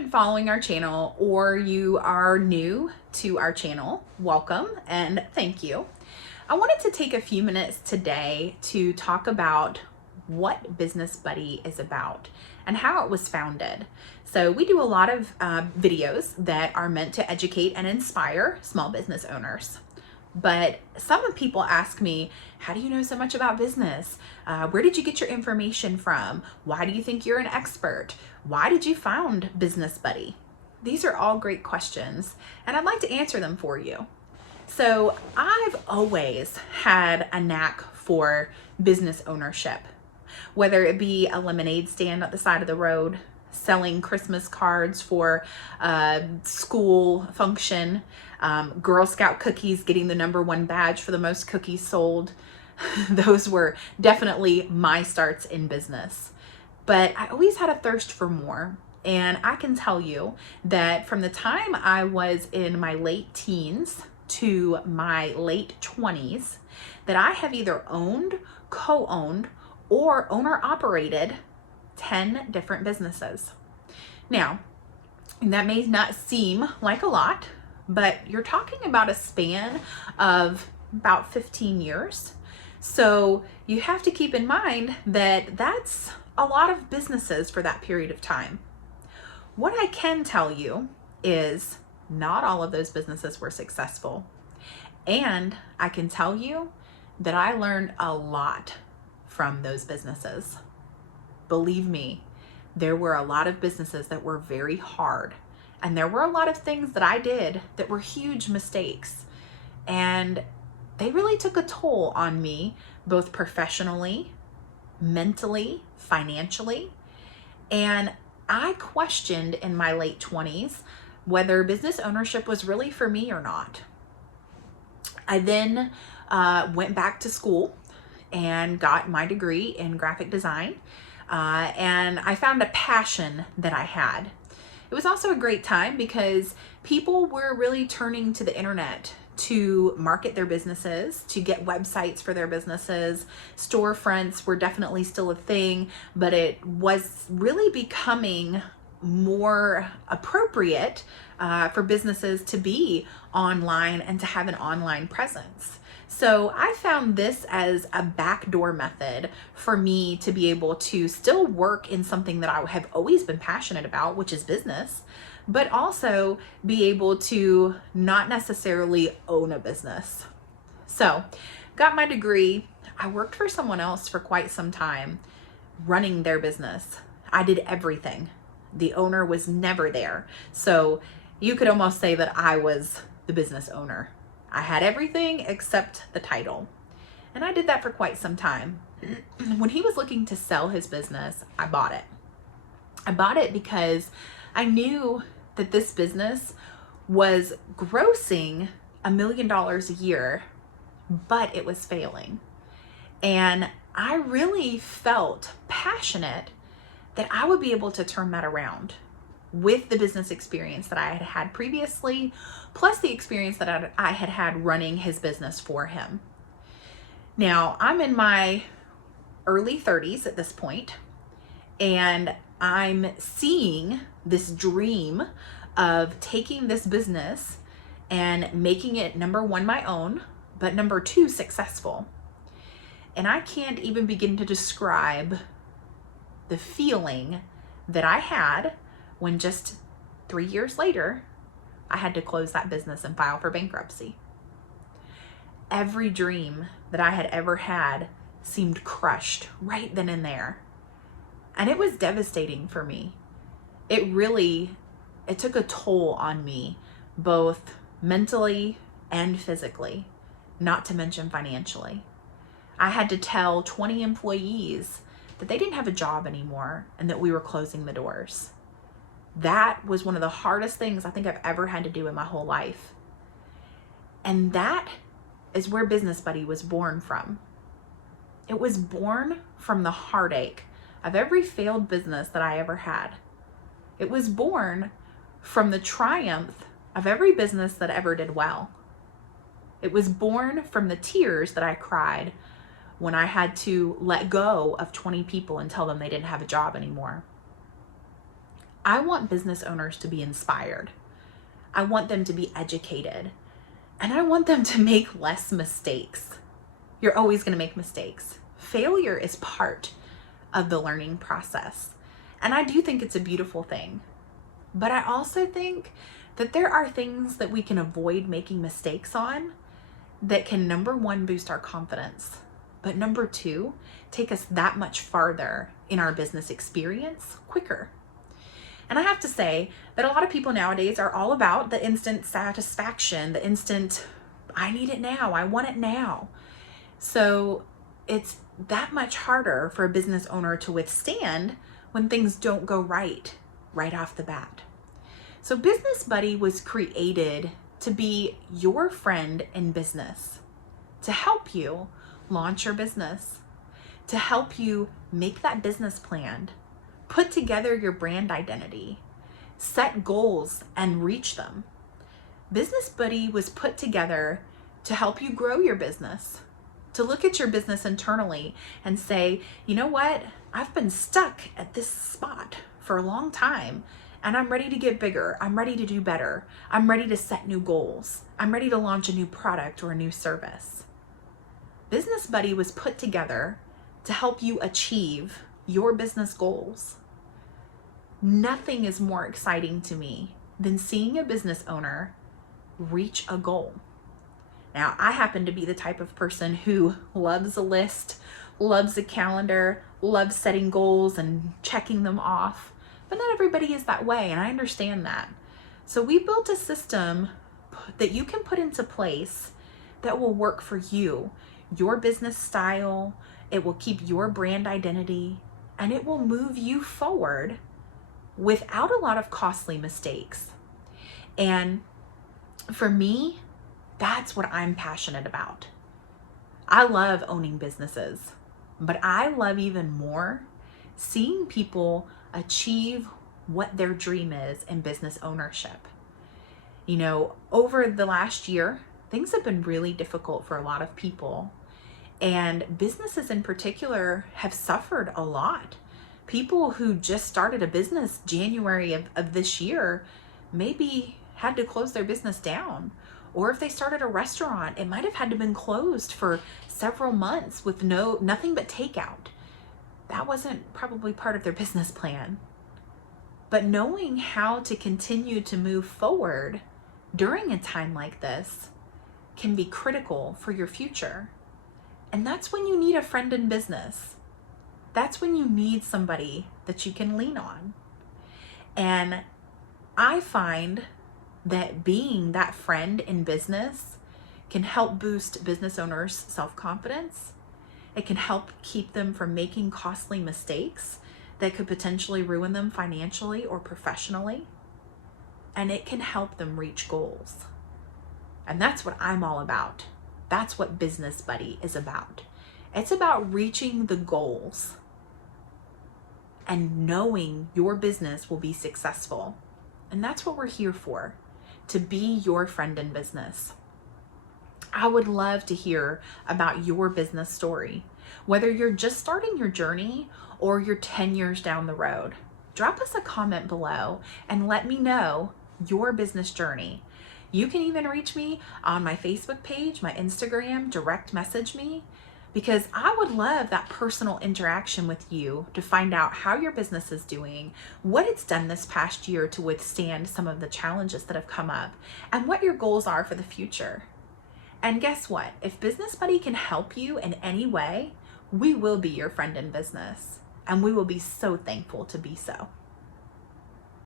been following our channel or you are new to our channel, welcome and thank you. I wanted to take a few minutes today to talk about what Business Buddy is about and how it was founded. So we do a lot of videos that are meant to educate and inspire small business owners. But some people ask me, how do you know so much about business? Where did you get your information from? Why do you think you're an expert? Why did you found Business Buddy? These are all great questions, and I'd like to answer them for you. So I've always had a knack for business ownership, whether it be a lemonade stand at the side of the road, selling Christmas cards for a school function, Girl Scout cookies, getting the #1 badge for the most cookies sold. Those were definitely my starts in business. But I always had a thirst for more. And I can tell you that from the time I was in my late teens to my late 20s, that I have either owned, co-owned, or owner-operated 10 different businesses. Now, that may not seem like a lot, but you're talking about a span of about 15 years. So you have to keep in mind that that's a lot of businesses for that period of time. What I can tell you is not all of those businesses were successful. And I can tell you that I learned a lot from those businesses. Believe me, there were a lot of businesses that were very hard. And there were a lot of things that I did that were huge mistakes. And they really took a toll on me, both professionally, mentally, financially. And I questioned in my late 20s whether business ownership was really for me or not. I then went back to school and got my degree in graphic design. And I found a passion that I had. It was also a great time because people were really turning to the internet to market their businesses, to get websites for their businesses. Storefronts were definitely still a thing, but it was really becoming more appropriate for businesses to be online and to have an online presence. So I found this as a backdoor method for me to be able to still work in something that I have always been passionate about, which is business, but also be able to not necessarily own a business. So got my degree. I worked for someone else for quite some time running their business. I did everything. The owner was never there. So you could almost say that I was the business owner. I had everything except the title. And I did that for quite some time. When he was looking to sell his business, I bought it. I bought it because I knew that this business was grossing $1 million a year, but it was failing. And I really felt passionate that I would be able to turn that around with the business experience that I had had previously, plus the experience that I had had running his business for him. Now, I'm in my early 30s at this point, and I'm seeing this dream of taking this business and making it #1 my own, but #2 successful. And I can't even begin to describe the feeling that I had when just 3 years later, I had to close that business and file for bankruptcy. Every dream that I had ever had seemed crushed right then and there. And it was devastating for me. It took a toll on me, both mentally and physically, not to mention financially. I had to tell 20 employees that they didn't have a job anymore and that we were closing the doors. That was one of the hardest things I think I've ever had to do in my whole life. And that is where Business Buddy was born from. It was born from the heartache of every failed business that I ever had. It was born from the triumph of every business that ever did well. It was born from the tears that I cried when I had to let go of 20 people and tell them they didn't have a job anymore. I want business owners to be inspired. I want them to be educated. And I want them to make less mistakes. You're always going to make mistakes. Failure is part of the learning process. And I do think it's a beautiful thing. But I also think that there are things that we can avoid making mistakes on that can, number one, boost our confidence, but number two, take us that much farther in our business experience quicker. And I have to say that a lot of people nowadays are all about the instant satisfaction, the instant, I need it now, I want it now. So it's that much harder for a business owner to withstand when things don't go right off the bat. So Business Buddy was created to be your friend in business, to help you launch your business, to help you make that business plan, put together your brand identity, set goals and reach them. Business Buddy was put together to help you grow your business, to look at your business internally and say, you know what? I've been stuck at this spot for a long time and I'm ready to get bigger. I'm ready to do better. I'm ready to set new goals. I'm ready to launch a new product or a new service. Business Buddy was put together to help you achieve your business goals. Nothing is more exciting to me than seeing a business owner reach a goal. Now, I happen to be the type of person who loves a list, loves a calendar, loves setting goals and checking them off, but not everybody is that way, and I understand that. So we built a system that you can put into place that will work for you, your business style, it will keep your brand identity, and it will move you forward without a lot of costly mistakes. And for me, that's what I'm passionate about. I love owning businesses, but I love even more seeing people achieve what their dream is in business ownership. You know, over the last year, things have been really difficult for a lot of people, and businesses in particular have suffered a lot. People who just started a business January of this year maybe had to close their business down. Or if they started a restaurant, it might have had to been closed for several months with nothing but takeout. That wasn't probably part of their business plan. But knowing how to continue to move forward during a time like this can be critical for your future. And that's when you need a friend in business. That's when you need somebody that you can lean on. And I find that being that friend in business can help boost business owners' self-confidence. It can help keep them from making costly mistakes that could potentially ruin them financially or professionally. And it can help them reach goals. And that's what I'm all about. That's what Business Buddy is about. It's about reaching the goals and knowing your business will be successful. And that's what we're here for, to be your friend in business. I would love to hear about your business story, whether you're just starting your journey or you're 10 years down the road. Drop us a comment below and let me know your business journey. You can even reach me on my Facebook page, my Instagram, direct message me, because I would love that personal interaction with you to find out how your business is doing, what it's done this past year to withstand some of the challenges that have come up, and what your goals are for the future. And guess what? If Business Buddy can help you in any way, we will be your friend in business, and we will be so thankful to be so.